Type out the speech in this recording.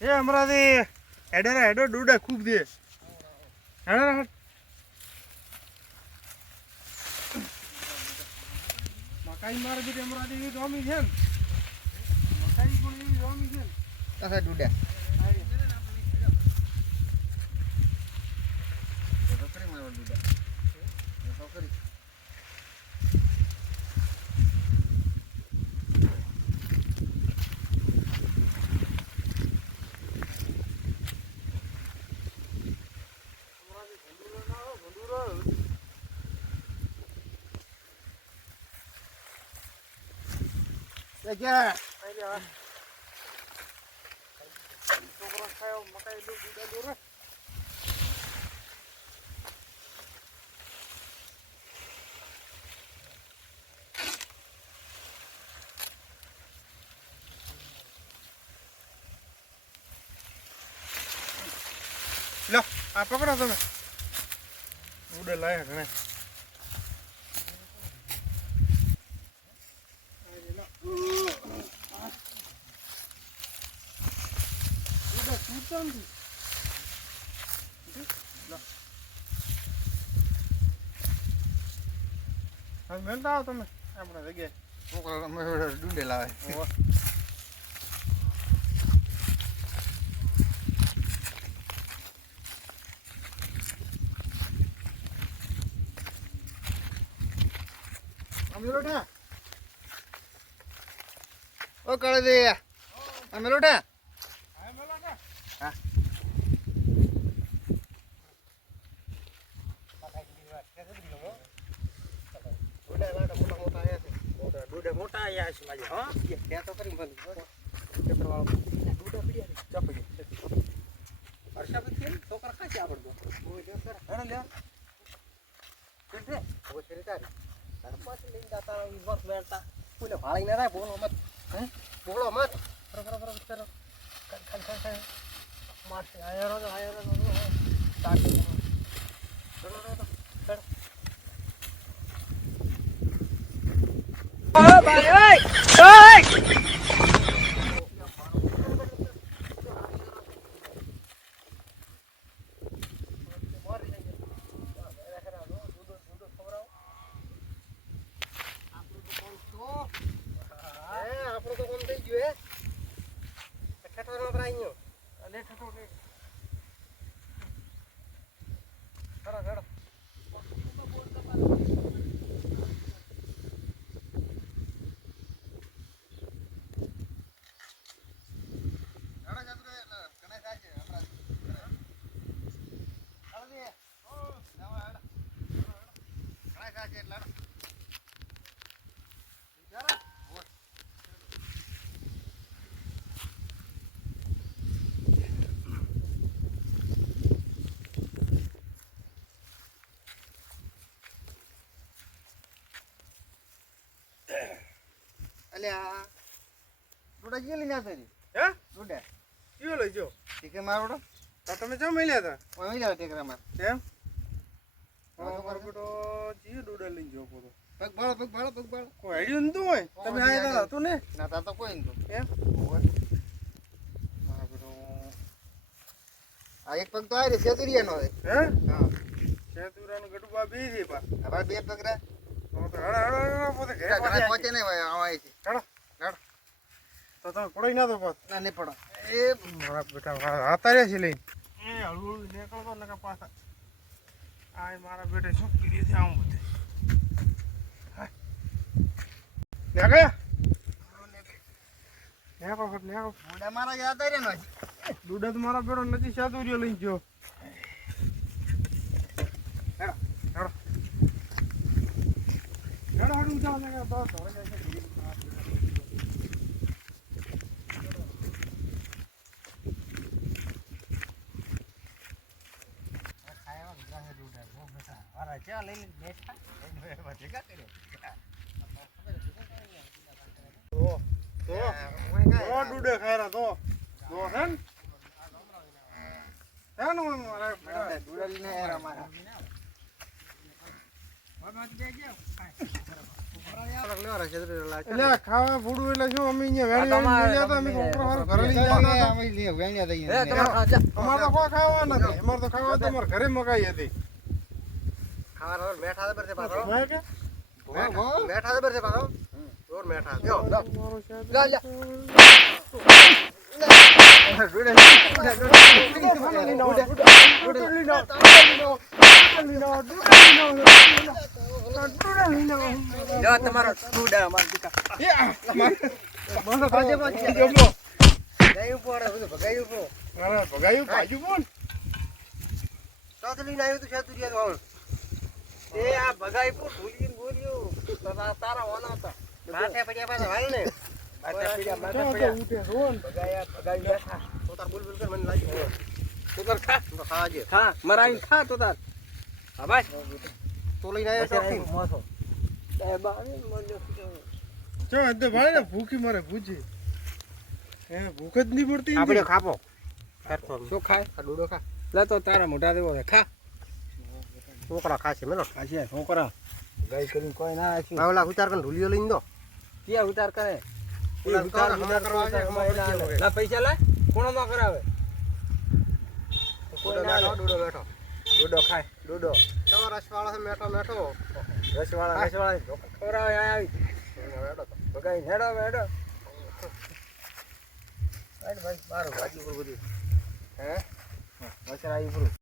એ હમણાંથી હેડેરા હેડો ડૂડા ખૂબ દે હેડે મકાઈ મારે બી હમણાંથી એવી જોમી છે ને મકાઈ પણ એવી જોમી છે ને કસા ડૂડા છોકરા ખાયો મકાઈ ડૂડા દોરે લો આ પકડો તમે ઉડે લાયા ઘણા મેળતા આવો તમે આપણા જગ્યાએ છોકરા ડૂડે લાવે અમીરોટા ઓ કરે દે અમીરોટા હા મેળોટા હા મોટા આયા છે માજી હા ત્યાં તો કરી બંધ છોકરા ખાશે આવડતો લે લઈને જતા વર્ષ બેઠતા કોઈને ભાળી ના થાય બોલો મત હે બોલો મત મારશે આયરો આપણું તો કોમ થઈ ગયું હે ઠઠોર વપરાઈ ગયો અને ઠઠો કે અલ્યા ડોડા જે લઈને આવતા હે ડોડા કયો લઈ જો ટીકે મારોડો તો તમે ચમ મળ્યા હતા ઓય જાવ ટેકરામાં એમ મારો બેટો જી ડોડા લઈને જો પોતો પગ ભાળો કોઈ આઈડિયો નતું હોય તમે આયા હતા હતું ને ના તા તો કોઈ નતું એમ મારો બેટો આ એક પગ તો આ રે સેતુરિયાનો હે હે હા શેતુરાનું ગડુબા બે છે પા હવે બે પગ રે તો હડા પોતે ઘરે ઘરે પહોંચે નહીં હોય આવાય છે તો તમે પડાઈ ના તો પાસ ના નહીં પડો એ મારા બેટા હાતા રહ્યા છે લઈને એ હળવું નીકળતો ને પાછા આ મારા બેટે શું કરી છે આવું બધે ડોડા મારા યાદ આવી રહ્યો દૂડા તો મારા બેટો નથી સાતુરિયો લઈને ગયો ડૂડે ખાયરા તો છે ને ડોડા લઈને આવ્યા મારા એટલે આ ખાવા ફૂડું એટલે શું અમે અહીંયા વેણી વેણી લઈ જતા અમે છોકરો હારું ઘરે લઈ જતા હતા. અમારે તો કોઈ ખાવા નથી. અમારે તો ખાવા તમારે ઘરે મગાઈ હતી. મેઠા જબર છે પાછો મેં કે? મેઠા જબર છે પાછો જોર મેઠા જો મારો શાયદ તમારો સ્ટુડા અમાર દીકા મારો આજે ભાઈ ગયું પડે બધું ભગાયું પડો અરે ભગાયું ભાજુ કોણ? તો લઈને આવ્યું તું શેતુરિયા તો એ આ ભગાઈ પર ભૂલીને બોલ્યો તારા ઓના હતા માથે પડ્યા પાછા હાલ ને માથે પડ્યા માથે ક્યાં તો પડ્યા ઉઠે રોન ભગાઈ બેઠા તો તાર બોલ બોલ કર મને લાગ્યું તો તાર ખા તો ખાજે ખા મરાઈ ખા તો તાર હા ભાઈ તો લઈને આવ્યો શોખથી મોસો એ બાને મોજો ચો અંતે ભાઈ ને ભૂખી મારે ભૂજી હે ભૂખ જ નહીં પડતી ને. આપણે ખાપો શું ખાય આ ડૂડો ખા લે તો તારા મોઢા દેવો છે ખા છોકરા ખાશે મેલો ખાશે છોકરા ગાય કરીને કોઈ ના આખ્યું બાવલા ઉતાર કરીને ઢુલિયો લઈને દો ક્યાં ઉતાર કરે ઉતાર ઉતાર હમણાં કરવા આવે, હમણાં ના કરી લે. દેવો. લા પૈસા લે કોણ નો કરાવે કોઈ ના લે. ડૂડો બેઠો ડોડો ખાય ડોડો કેવો રસવાળો છે મેઠો મેઠો રસવાળા ખવડાવે આ આવી બગાઈ હેડો હેડો ભાઈ મારું ભાજી ઉપર બધું હે વચરા આવી પૂરું